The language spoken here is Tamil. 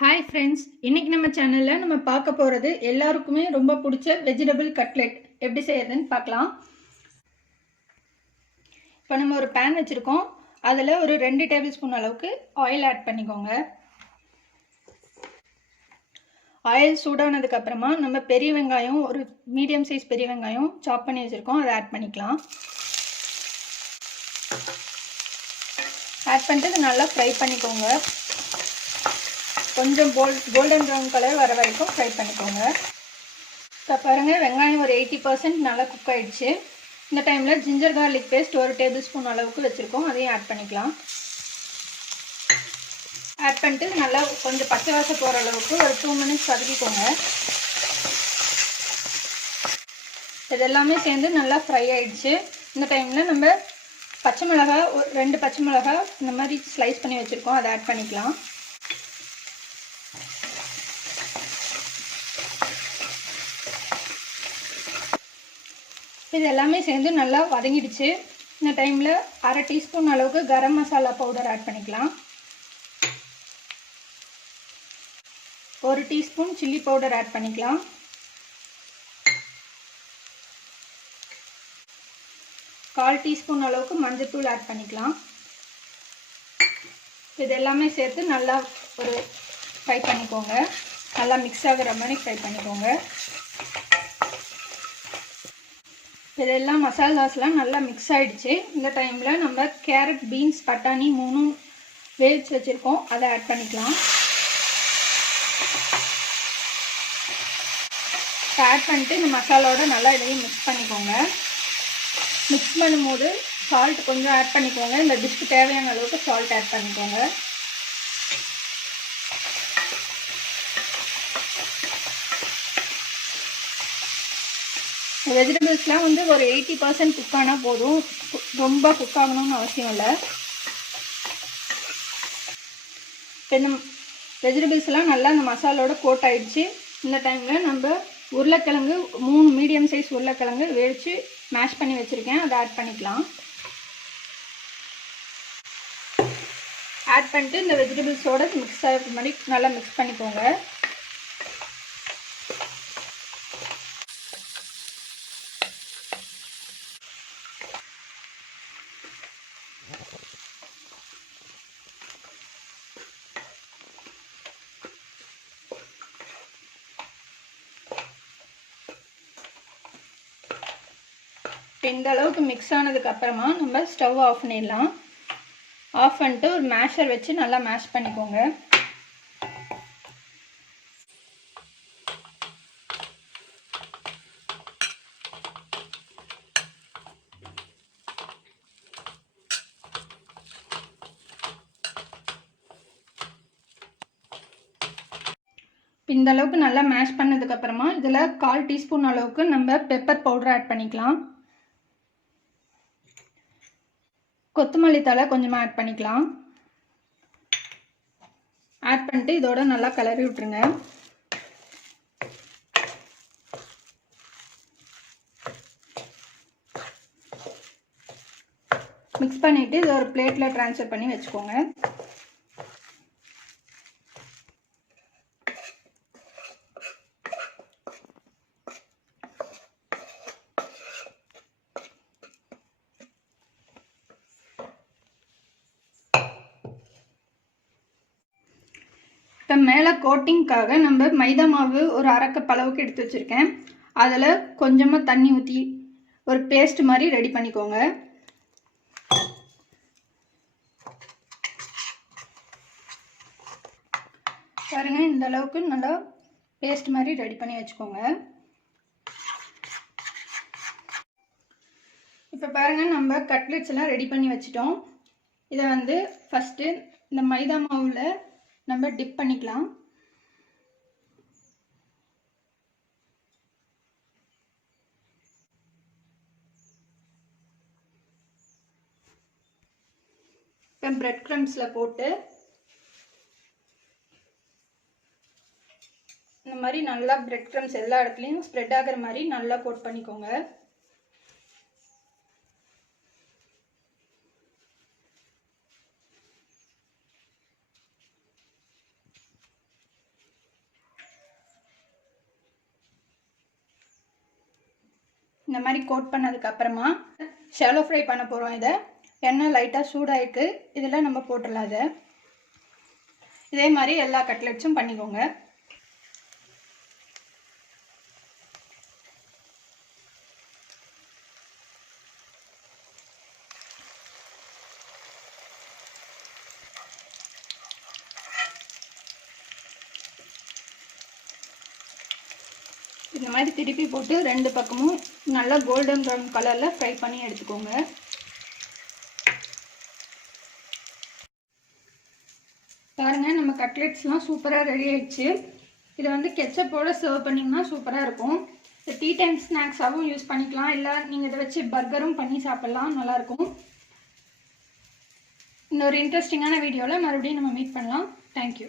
ஹாய் ஃப்ரெண்ட்ஸ், இன்னைக்கு நம்ம சேனலில் நம்ம பார்க்க போகிறது எல்லாருக்குமே ரொம்ப பிடிச்ச வெஜிடபிள் கட்லெட் எப்படி செய்யறதுன்னு பார்க்கலாம். இப்போ நம்ம ஒரு பேன் வச்சுருக்கோம். அதில் ஒரு 2 டேபிள் ஸ்பூன் அளவுக்கு ஆயில் ஆட் பண்ணிக்கோங்க. ஆயில் சூடானதுக்கப்புறமா நம்ம பெரிய வெங்காயம், ஒரு மீடியம் சைஸ் பெரிய வெங்காயம் சாப் பண்ணி வச்சுருக்கோம், அதை ஆட் பண்ணிக்கலாம். ஆட் பண்ணிட்டு நல்லா ஃப்ரை பண்ணிக்கோங்க. கொஞ்சம் கோல்டன் ப்ரௌன் கலர் வர வரைக்கும் ஃப்ரை பண்ணிக்கோங்க. இப்போ பாருங்கள், வெங்காயம் ஒரு 80% நல்லா குக் ஆகிடுச்சு. இந்த டைமில் ஜிஞ்சர் கார்லிக் பேஸ்ட் ஒரு டேபிள் ஸ்பூன் அளவுக்கு வச்சுருக்கோம், அதையும் ஆட் பண்ணிக்கலாம். ஆட் பண்ணிட்டு நல்லா கொஞ்சம் பச்சை வாசம் போகிற அளவுக்கு ஒரு 2 மினிட்ஸ் வதக்கிக்கோங்க. இதெல்லாமே சேர்ந்து நல்லா ஃப்ரை ஆகிடுச்சு. இந்த டைமில் நம்ம பச்சை மிளகாய், ஒரு 2 பச்சை மிளகாய் இந்த மாதிரி ஸ்லைஸ் பண்ணி வச்சுருக்கோம், அதை ஆட் பண்ணிக்கலாம். இது எல்லாமே சேர்ந்து நல்லா வதங்கிடுச்சு. இந்த டைமில் அரை டீஸ்பூன் அளவுக்கு கரம் மசாலா பவுடர் ஆட் பண்ணிக்கலாம். 1 டீஸ்பூன் சில்லி பவுடர் ஆட் பண்ணிக்கலாம். கால் டீஸ்பூன் அளவுக்கு மஞ்சள்தூள் ஆட் பண்ணிக்கலாம். இது எல்லாமே சேர்த்து நல்லா ஒரு ஃப்ரை பண்ணிக்கோங்க. நல்லா மிக்ஸ் ஆகிற மாதிரி ஃப்ரை பண்ணிக்கோங்க. இதெல்லாம் மசாலாஸ்லாம் நல்லா மிக்ஸ் ஆகிடுச்சு. இந்த டைமில் நம்ம கேரட், பீன்ஸ், பட்டாணி 3 வேவிச்சு வச்சுருக்கோம், அதை ஆட் பண்ணிக்கலாம். ஆட் பண்ணிட்டு இந்த மசாலாவோட நல்லா இதையும் மிக்ஸ் பண்ணிக்கோங்க. மிக்ஸ் பண்ணும்போது சால்ட் கொஞ்சம் ஆட் பண்ணிக்கோங்க. இந்த டிஷ்க்கு தேவையான அளவுக்கு சால்ட் ஆட் பண்ணிக்கோங்க. வெஜிடபிள்ஸ்லாம் ஒரு 80% குக் ஆனால் போதும், ரொம்ப குக் ஆகணும்னு அவசியம் இல்லை. இப்போ இந்த வெஜிடபிள்ஸ்லாம் நல்லா இந்த மசாலோட கோட் ஆகிடுச்சு. இந்த டைமில் நம்ம உருளைக்கிழங்கு 3 மீடியம் சைஸ் உருளைக்கிழங்கு வேவிச்சு மேஷ் பண்ணி வச்சுருக்கேன், அதை ஆட் பண்ணிக்கலாம். ஆட் பண்ணிட்டு இந்த வெஜிடபிள்ஸோட மிக்ஸ் ஆகிற மாதிரி நல்லா மிக்ஸ் பண்ணிக்கோங்க. இந்த அளவுக்கு மிக்ஸ் ஆனதுக்கு அப்புறமா நம்ம ஸ்டவ் ஆஃப் பண்ணிடலாம். ஆஃப் பண்ணிட்டு ஒரு மேஷர் வச்சு நல்லா மேஷ் பண்ணிக்கோங்க. இந்த அளவுக்கு நல்லா மேஷ் பண்ணதுக்கு அப்புறமா இதில் 1/4 டீஸ்பூன் அளவுக்கு நம்ம பெப்பர் பவுடர் ஆட் பண்ணிக்கலாம். கொத்தமல்லி தழை கொஞ்சமாக ஆட் பண்ணிக்கலாம். ஆட் பண்ணிட்டு இதோட நல்லா கிளறி விட்டுருங்க. மிக்ஸ் பண்ணிவிட்டு இதை ஒரு பிளேட்டில் ட்ரான்ஸ்ஃபர் பண்ணி வச்சுக்கோங்க. இப்போ மேலே கோட்டிங்க்காக நம்ம மைதா மாவு ஒரு 1/2 கப் அளவுக்கு எடுத்து வச்சுருக்கேன். அதில் கொஞ்சமாக தண்ணி ஊற்றி ஒரு பேஸ்ட் மாதிரி ரெடி பண்ணிக்கோங்க. பாருங்க, இந்த அளவுக்கு நல்லா பேஸ்ட் மாதிரி ரெடி பண்ணி வச்சுக்கோங்க. இப்போ பாருங்கள், நம்ம கட்லெட்ஸ் எல்லாம் ரெடி பண்ணி வச்சிட்டோம். இதை ஃபஸ்ட்டு இந்த மைதா மாவில் நம்ம டிப் பண்ணிக்கலாம். இப்போ பிரெட் க்ரம்ஸில் போட்டு இந்த மாதிரி நல்லா பிரெட் க்ரம்ஸ் எல்லா இடத்துலையும் ஸ்ப்ரெட் ஆகிற மாதிரி நல்லா கோட் பண்ணிக்கோங்க. இந்த மாதிரி கோட் பண்ணதுக்கப்புறமா ஷாலோ ஃப்ரை பண்ண போகிறோம். இதை எண்ணெய் லைட்டாக சூடாயிருக்கு, இதில் நம்ம போட்டுடலாம். அதை இதே மாதிரி எல்லா கட்லெட்ஸும் பண்ணிக்கோங்க. இந்த மாதிரி திருப்பி போட்டு ரெண்டு பக்கமும் நல்லா கோல்டன் ப்ரௌன் கலரில் ஃப்ரை பண்ணி எடுத்துக்கோங்க. பாருங்கள், நம்ம கட்லெட்ஸ்லாம் சூப்பராக ரெடி ஆகிடுச்சு. இதை வந்து கெச்சப்போடு சர்வ் பண்ணிங்கன்னா சூப்பராக இருக்கும். டீ டைம் ஸ்நாக்ஸாகவும் யூஸ் பண்ணிக்கலாம், இல்லை நீங்கள் இதை வச்சு பர்கரும் பண்ணி சாப்பிட்லாம், நல்லாயிருக்கும். இந்த ஒரு இன்ட்ரெஸ்டிங்கான வீடியோவில் மறுபடியும் நம்ம மீட் பண்ணலாம். தேங்க்யூ.